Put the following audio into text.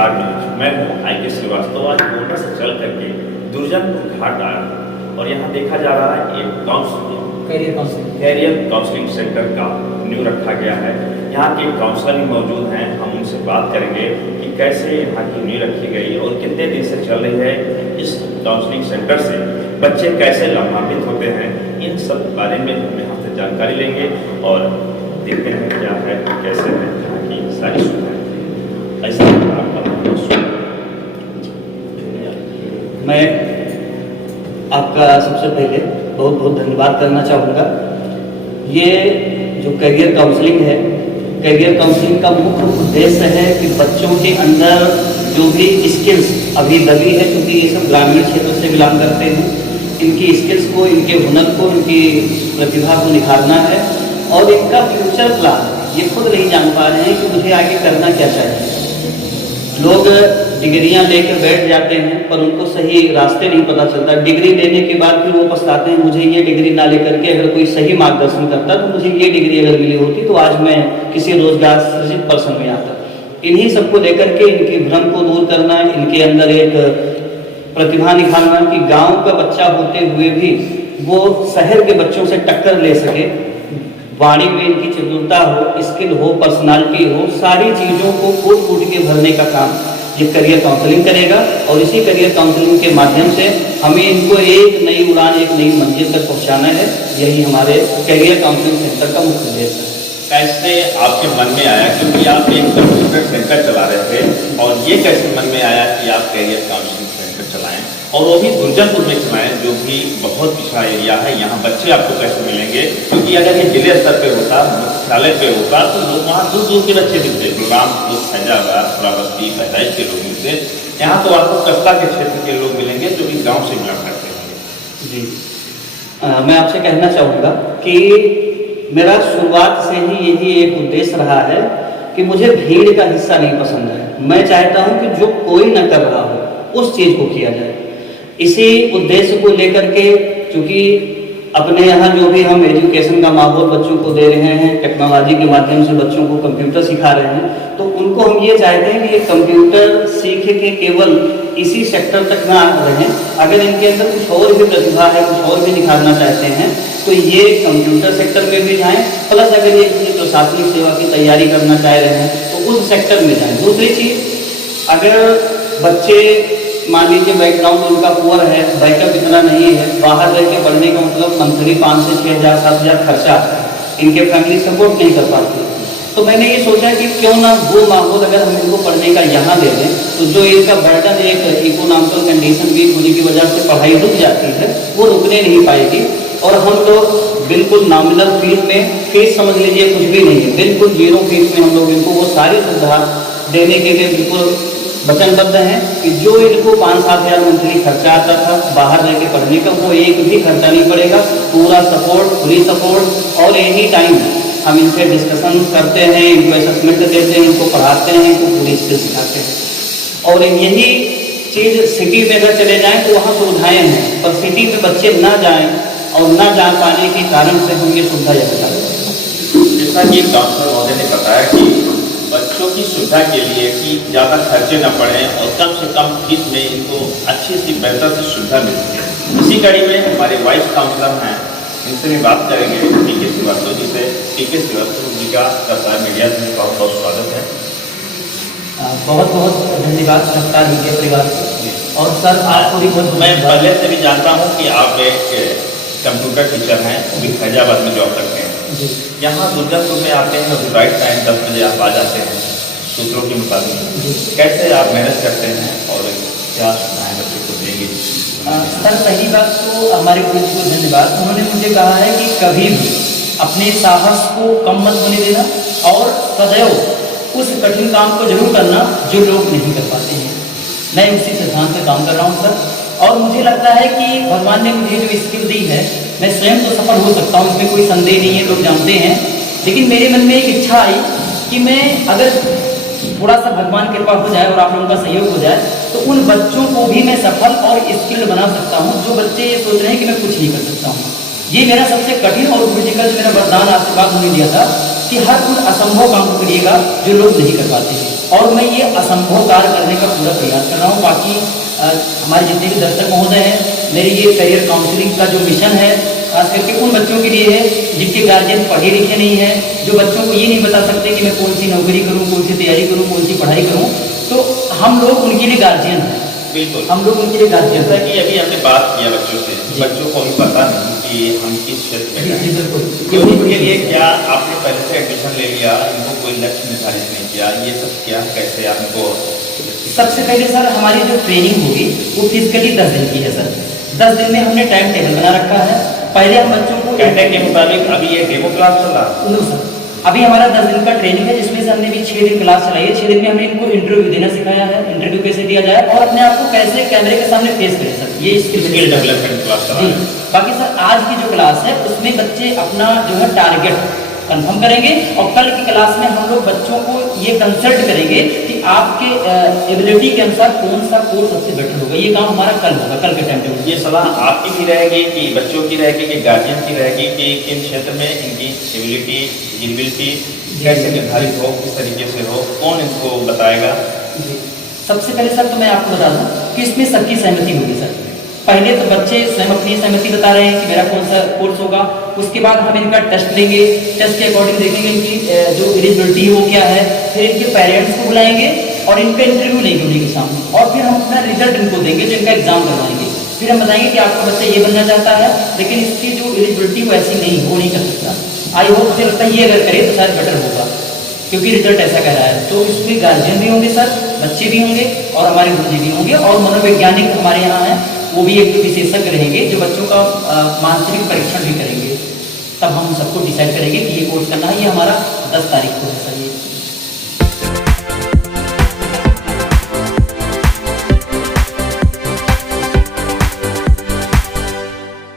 नमस्कार न्यूज, मैं हूँ IK श्रीवास्तव। आज गोंडा से चल करके दुर्जनपुर घाट आया और यहाँ देखा जा रहा है एक कैरियर काउंसलिंग सेंटर का न्यू रखा गया है। यहाँ के काउंसलर भी मौजूद हैं, हम उनसे बात करेंगे कि कैसे यहाँ की न्यू रखी गई और कितने दिन से चल रही है। इस काउंसलिंग सेंटर से बच्चे कैसे लाभान्वित होते हैं, इन सब बारे में हम यहाँ से जानकारी लेंगे और देखते हैं क्या है कैसे है यहाँ की सारी सुविधाएं। ऐसा मैं आपका सबसे पहले बहुत बहुत धन्यवाद करना चाहूँगा। ये जो करियर काउंसलिंग है, करियर काउंसलिंग का मुख्य उद्देश्य है कि बच्चों के अंदर जो भी स्किल्स अभी दबी है, क्योंकि ये सब ग्रामीण क्षेत्रों से बिलोंग करते हैं, इनकी स्किल्स को, इनके हुनर को, इनकी प्रतिभा को निखारना है और इनका फ्यूचर प्लान ये खुद नहीं जान पा रहे हैं कि मुझे आगे करना क्या चाहिए। लोग डिग्रियां लेकर बैठ जाते हैं पर उनको सही रास्ते नहीं पता चलता। डिग्री लेने के बाद फिर वो पछताते हैं, मुझे ये डिग्री ना लेकर के अगर कोई सही मार्गदर्शन करता तो मुझे ये डिग्री अगर मिली होती तो आज मैं किसी रोजगार सृजित पर्सन में आता। इन्हीं सबको लेकर के इनके भ्रम को दूर करना, इनके अंदर एक प्रतिभा निखारना कि गाँव का बच्चा होते हुए भी वो शहर के बच्चों से टक्कर ले सके। वाणी में इनकी चतुरता हो, स्किल हो, पर्सनालिटी हो, सारी चीज़ों को कूट कूट के भरने का काम ये करियर काउंसलिंग करेगा और इसी करियर काउंसलिंग के माध्यम से हमें इनको एक नई उड़ान, एक नई मंजिल तक पहुंचाना है। यही हमारे करियर काउंसलिंग सेंटर का मुख्य उद्देश्य है। कैसे आपके मन में आया, क्योंकि आप एक कंप्यूटर सेंटर चला रहे थे, और ये कैसे मन में आया कि आप करियर काउंसलिंग सेंटर चलाएं और वो भी दुर्जनपुर में चलाएं, जो कि बहुत पिछड़ा एरिया है। यहाँ बच्चे आपको कैसे मिलेंगे, क्योंकि अगर ये जिले स्तर पे होता, मुख्यालय पे होता तो लोग वहाँ दूर दूर के बच्चे मिलते, बलरामपुर, फैजाबाद, श्रावस्ती, बहराइच के लोग मिलते। यहाँ तो आपको कस्बा के क्षेत्र के लोग मिलेंगे जो कि गाँव से बिलोंग करते होंगे। जी, मैं आपसे कहना चाहूँगा कि मेरा शुरुआत से ही यही एक उद्देश्य रहा है कि मुझे भीड़ का हिस्सा नहीं पसंद है। मैं चाहता हूं कि जो कोई न कर रहा हो उस चीज़ को किया जाए। इसी उद्देश्य को लेकर के, चूँकि अपने यहाँ जो भी हम एजुकेशन का माहौल बच्चों को दे रहे हैं, टेक्नोलॉजी के माध्यम से बच्चों को कंप्यूटर सिखा रहे हैं, तो उनको हम ये चाहते हैं कि ये कंप्यूटर सीख के केवल इसी सेक्टर तक ना रहें। अगर इनके अंदर कुछ और भी प्रतिभा है, कुछ और भी निखारना चाहते हैं तो ये कंप्यूटर सेक्टर में भी जाएं, प्लस अगर ये किसी प्रशासनिक सेवा की तैयारी करना चाह रहे हैं तो उस सेक्टर में जाएं। दूसरी चीज़, अगर बच्चे मान लीजिए बैकग्राउंड उनका पुअर है, बैकअप इतना नहीं है, बाहर रह के पढ़ने का मतलब मंथली 5 से 6 हज़ार 7 हज़ार खर्चा आता है, इनके फैमिली सपोर्ट नहीं कर पाती। तो मैंने ये सोचा कि क्यों ना वो माहौल अगर हम इनको पढ़ने का यहाँ दे दें तो जो इनका बर्डन एक इकोनॉमिकल कंडीशन वीक होने की वजह से पढ़ाई रुक जाती है वो रुकने नहीं पाएगी। और हम लोग बिल्कुल नॉमिनल फीस में, फीस समझ लीजिए कुछ भी नहीं है, बिल्कुल 0 फीस में हम लोग इनको वो सारी सुविधा देने के लिए बिल्कुल वचनबद्ध हैं कि जो इनको 5-7 हज़ार मंथली खर्चा आता था बाहर रह के पढ़ने का, वो एक भी खर्चा नहीं पड़ेगा। पूरा सपोर्ट, फ्री सपोर्ट, और एनी टाइम हम इनसे डिस्कशन करते हैं, इनको असेसमेंट देते हैं, इनको पढ़ाते हैं, इनको पूरी स्किल सिखाते हैं। और यही चीज़ सिटी में अगर चले जाएँ तो वहाँ सुविधाएँ हैं, पर सिटी में बच्चे ना जाएँ और ना जा पाने के कारण से हम ये सुविधा यहाँ बता रहे हैं। जैसा कि काउंसलर महोदय ने बताया कि बच्चों की सुविधा के लिए कि ज़्यादा खर्चे न पड़ें और कम से कम फीस में इनको अच्छी सी बेहतर सी सुविधा मिल सके। इसी कड़ी में हमारे वाइस काउंसलर हैं, इनसे भी बात करेंगे, PK श्रीवास्तव जी से। PK श्रीवास्तव जी का कस्बा मीडिया में बहुत बहुत स्वागत है। बहुत बहुत धन्यवाद सरकार मीडिया परिवार को। और सर आपको भी बहुत, मैं पहले से भी जानता हूँ कि आप एक कंप्यूटर टीचर हैं, वो भी फैजाबाद में जॉब करते हैं। यहाँ दुर्जनपुर में आते हैं और राइट टाइम 10 बजे आप आ जाते हैं सूत्रों के मुताबिक। कैसे आप मैनेज करते हैं और क्या सुविधाएं बच्चे को देंगे? सर पहली बात तो हमारे गुरु जी को धन्यवाद, उन्होंने मुझे कहा है कि कभी भी अपने साहस को कम मत होने देना और सदैव उस कठिन काम को जरूर करना जो लोग नहीं कर पाते हैं। मैं उसी सिद्धांत से काम कर रहा हूँ सर, और मुझे लगता है कि भगवान ने मुझे जो स्किल दी है मैं स्वयं तो सफल हो सकता हूँ, इसमें कोई संदेह नहीं है, लोग जानते हैं। लेकिन मेरे मन में एक इच्छा आई कि मैं अगर थोड़ा सा भगवान कृपा हो जाए और आप लोगों का सहयोग हो जाए तो उन बच्चों को भी मैं सफल और स्किल्ड बना सकता हूँ जो बच्चे ये सोच रहे हैं कि मैं कुछ नहीं कर सकता हूँ। ये मेरा सबसे कठिन और गुरु जी का जो मेरा वरदान आशीर्वाद उन्होंने दिया था कि हर उन असंभव काम को करिएगा जो लोग नहीं कर पाते हैं, और मैं ये असंभव कार्य करने का पूरा प्रयास कर रहा हूँ। बाकी हमारे जितने भी दर्शक महोदय हैं, मेरी ये करियर काउंसलिंग का जो मिशन है खास करके उन बच्चों के लिए है जिनके गार्जियन पढ़े लिखे नहीं हैं, जो बच्चों को ये नहीं बता सकते कि मैं कौन सी नौकरी करूँ, कौन सी तैयारी करूँ, कौन सी पढ़ाई करूँ। तो हम लोग उनके लिए गार्जियन हैं, बिल्कुल हम लोग उनके लिए गार्जियन जैसा हैं। कि अभी हमने बात किया बच्चों से, बच्चों को भी पता नहीं कि हम किस क्षेत्र में जी जाएं। बिल्कुल, तो उनके लिए क्या आपने पहले से एडमिशन ले लिया, इनको कोई लक्ष्य निर्धारित नहीं किया, ये सब क्या कैसे आपको? सबसे पहले सर हमारी जो ट्रेनिंग होगी वो फिजिकली 10 दिन की है सर। 10 दिन में हमने टाइम टेबल बना रखा है। पहले हम बच्चों को कहने के मुताबिक अभी ये डेमो क्लास चल रहा है। नो सर, अभी हमारा 10 दिन का ट्रेनिंग है जिसमें से हमने भी 6 दिन क्लास चलाई है। 6 दिन में हमने इनको इंटरव्यू देना सिखाया है, इंटरव्यू कैसे दिया जाए और अपने आप को कैसे कैमरे के सामने फेस करें सर, ये स्किल डेवलपमेंट क्लास चला जी। रहे हैं। बाकी सर आज की जो क्लास है उसमें बच्चे अपना जो है टारगेट कंफर्म करेंगे, और कल की क्लास में हम लोग बच्चों को ये कंसल्ट करेंगे कि आपके एबिलिटी के अनुसार कौन सा कोर्स सबसे बेटर होगा। ये काम हमारा कल होगा, कल के टाइम टेबल। ये सलाह आपकी भी रहेगी कि बच्चों की रहेगी कि गार्जियन की रहेगी कि किन क्षेत्र में इनकी एबिलिटी एलिजिबिलिटी कैसे निर्धारित हो, किस तरीके से हो, कौन इनको बताएगा? जी, सबसे पहले सर तो मैं आपको बता दूं कि इसमें सबकी सहमति होगी सर। पहले तो बच्चे स्वयं अपनी सहमति बता रहे हैं कि मेरा कौन सा कोर्स होगा। उसके बाद हम इनका टेस्ट लेंगे, टेस्ट के अकॉर्डिंग देखेंगे इनकी जो एलिजिबिलिटी है वो क्या है। फिर इनके पेरेंट्स को बुलाएंगे और इनका इंटरव्यू लेंगे उन्हीं के सामने, और फिर हम अपना रिजल्ट इनको देंगे जो इनका एग्जाम करवाएंगे। फिर हम बताएंगे कि आपका बच्चा ये बनना चाहता है लेकिन इसकी जो एलिजिबिलिटी वो ऐसी नहीं, वो नहीं कर सकता। आई होप मुझे लगता है ये अगर करे तो शायद बेटर होगा, क्योंकि रिजल्ट ऐसा कह रहा है। तो इसमें गार्जियन भी होंगे सर, बच्चे भी होंगे और हमारे गुरुजी भी होंगे, और मनोवैज्ञानिक हमारे यहाँ हैं, वो भी एक विशेषज्ञ रहेंगे जो बच्चों का मानसिक परीक्षण भी करेंगे। तब हम सबको डिसाइड करेंगे कि ये कोर्स करना है। ये हमारा 10 तारीख को है सर। ये